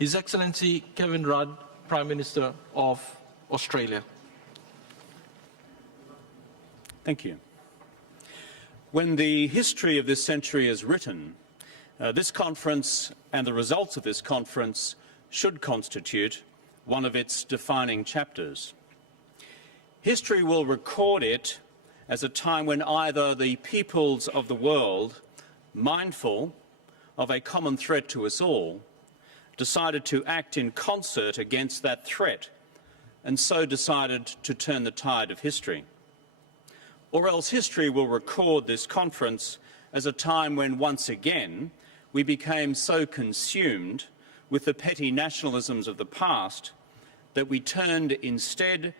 His Excellency Kevin Rudd, Prime Minister of Australia. Thank you. When the history of this century is written, this conference and the results of this conference should constitute one of its defining chapters. History will record it as a time when either the peoples of the world, mindful of a common threat to us all, decided to act in concert against that threat and so decided to turn the tide of history. Or else history will record this conference as a time when once again we became so consumed with the petty nationalisms of the past that we turned instead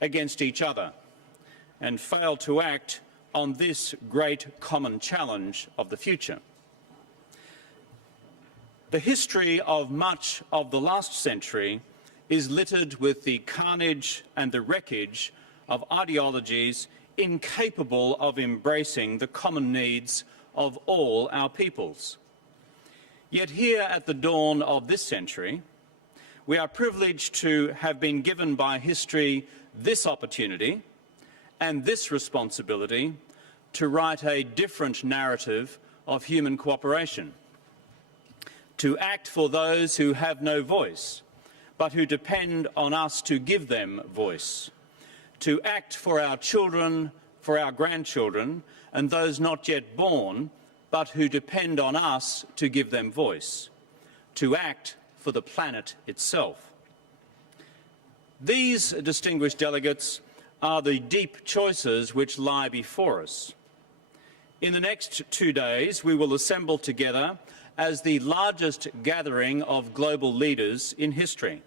against each other and failed to act on this great common challenge of the future. The history of much of the last century is littered with the carnage and the wreckage of ideologies incapable of embracing the common needs of all our peoples. Yet here at the dawn of this century, we are privileged to have been given by history this opportunity and this responsibility to write a different narrative of human cooperation, to act for those who have no voice, but who depend on us to give them voice, to act for our children, for our grandchildren, and those not yet born, but who depend on us to give them voice, to act for the planet itself. These, distinguished delegates, are the deep choices which lie before us. In the next 2 days, we will assemble together as the largest gathering of global leaders in history.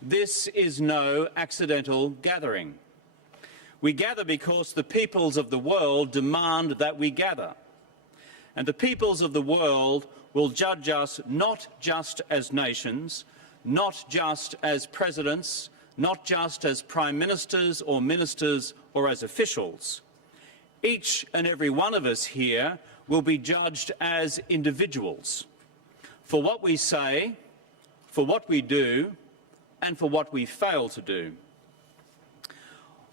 This is no accidental gathering. We gather because the peoples of the world demand that we gather. And the peoples of the world will judge us not just as nations, not just as presidents, not just as prime ministers or ministers or as officials. Each and every one of us here will be judged as individuals for what we say, for what we do, and for what we fail to do.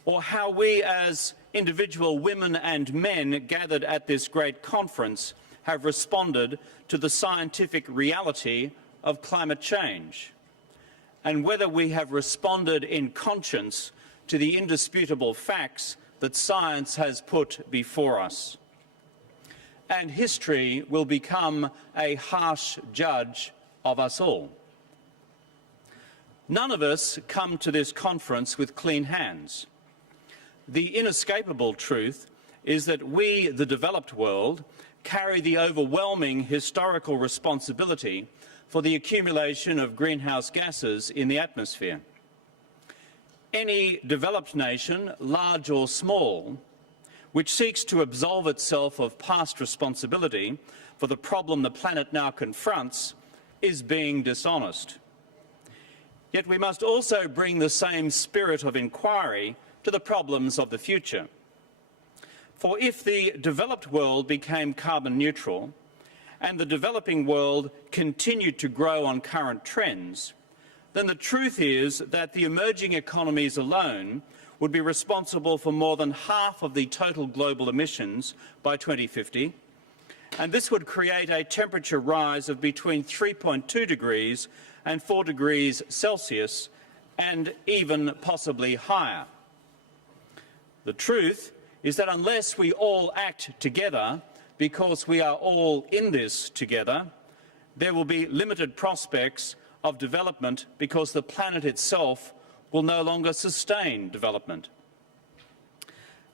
Or how we as individual women and men gathered at this great conference have responded to the scientific reality of climate change, and whether we have responded in conscience to the indisputable facts that science has put before us. And history will become a harsh judge of us all. None of us come to this conference with clean hands. The inescapable truth is that we, the developed world, carry the overwhelming historical responsibility for the accumulation of greenhouse gases in the atmosphere. Any developed nation, large or small, which seeks to absolve itself of past responsibility for the problem the planet now confronts, is being dishonest. Yet we must also bring the same spirit of inquiry to the problems of the future. For if the developed world became carbon neutral and the developing world continued to grow on current trends, then the truth is that the emerging economies alone would be responsible for more than half of the total global emissions by 2050, and this would create a temperature rise of between 3.2 degrees and 4 degrees Celsius, and even possibly higher. The truth is that unless we all act together, because we are all in this together, there will be limited prospects of development because the planet itself will no longer sustain development.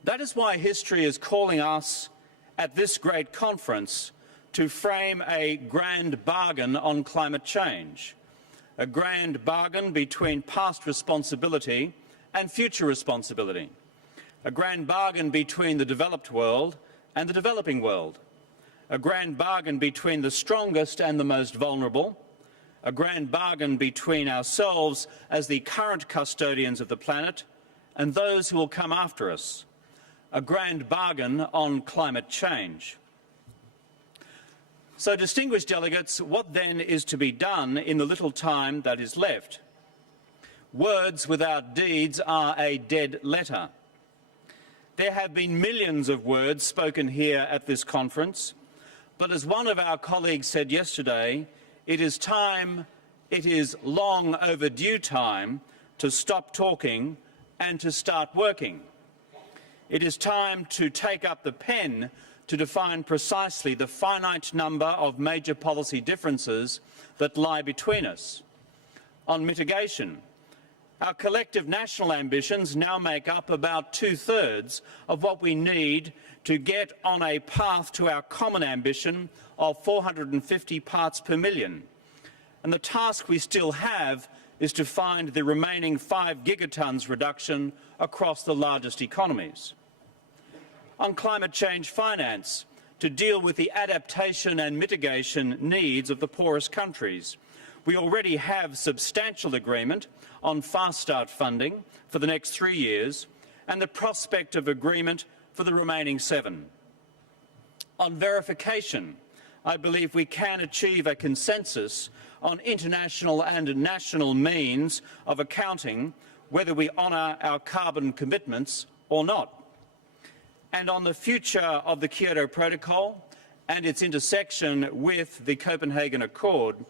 That is why history is calling us at this great conference to frame a grand bargain on climate change, a grand bargain between past responsibility and future responsibility, a grand bargain between the developed world and the developing world, a grand bargain between the strongest and the most vulnerable, a grand bargain between ourselves as the current custodians of the planet and those who will come after us, a grand bargain on climate change. So, distinguished delegates, what then is to be done in the little time that is left? Words without deeds are a dead letter. There have been millions of words spoken here at this conference, but as one of our colleagues said yesterday, it is long overdue time to stop talking and to start working. It is time to take up the pen to define precisely the finite number of major policy differences that lie between us. On mitigation, our collective national ambitions now make up about 2/3 of what we need to get on a path to our common ambition of 450 parts per million. And the task we still have is to find the remaining 5 gigatons reduction across the largest economies. On climate change finance, to deal with the adaptation and mitigation needs of the poorest countries, we already have substantial agreement on Fast Start funding for the next 3 years and the prospect of agreement for the remaining 7. On verification, I believe we can achieve a consensus on international and national means of accounting whether we honour our carbon commitments or not. And on the future of the Kyoto Protocol and its intersection with the Copenhagen Accord,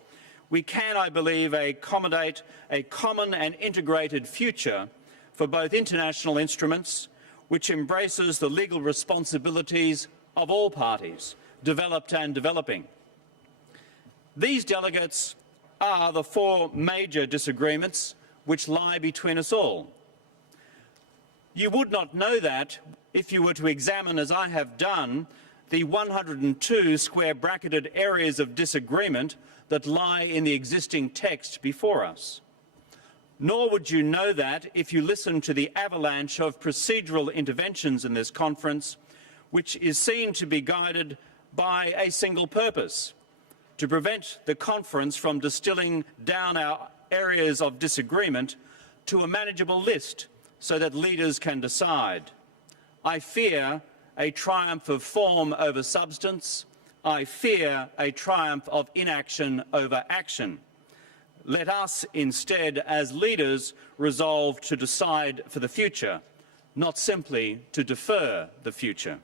we can, I believe, accommodate a common and integrated future for both international instruments, which embraces the legal responsibilities of all parties, developed and developing. These delegates are the 4 major disagreements which lie between us all. You would not know that if you were to examine, as I have done, the 102 square bracketed areas of disagreement that lie in the existing text before us. Nor would you know that if you listen to the avalanche of procedural interventions in this conference, which is seen to be guided by a single purpose: to prevent the conference from distilling down our areas of disagreement to a manageable list so that leaders can decide. I fear a triumph of form over substance. I fear a triumph of inaction over action. Let us instead, as leaders, resolve to decide for the future, not simply to defer the future.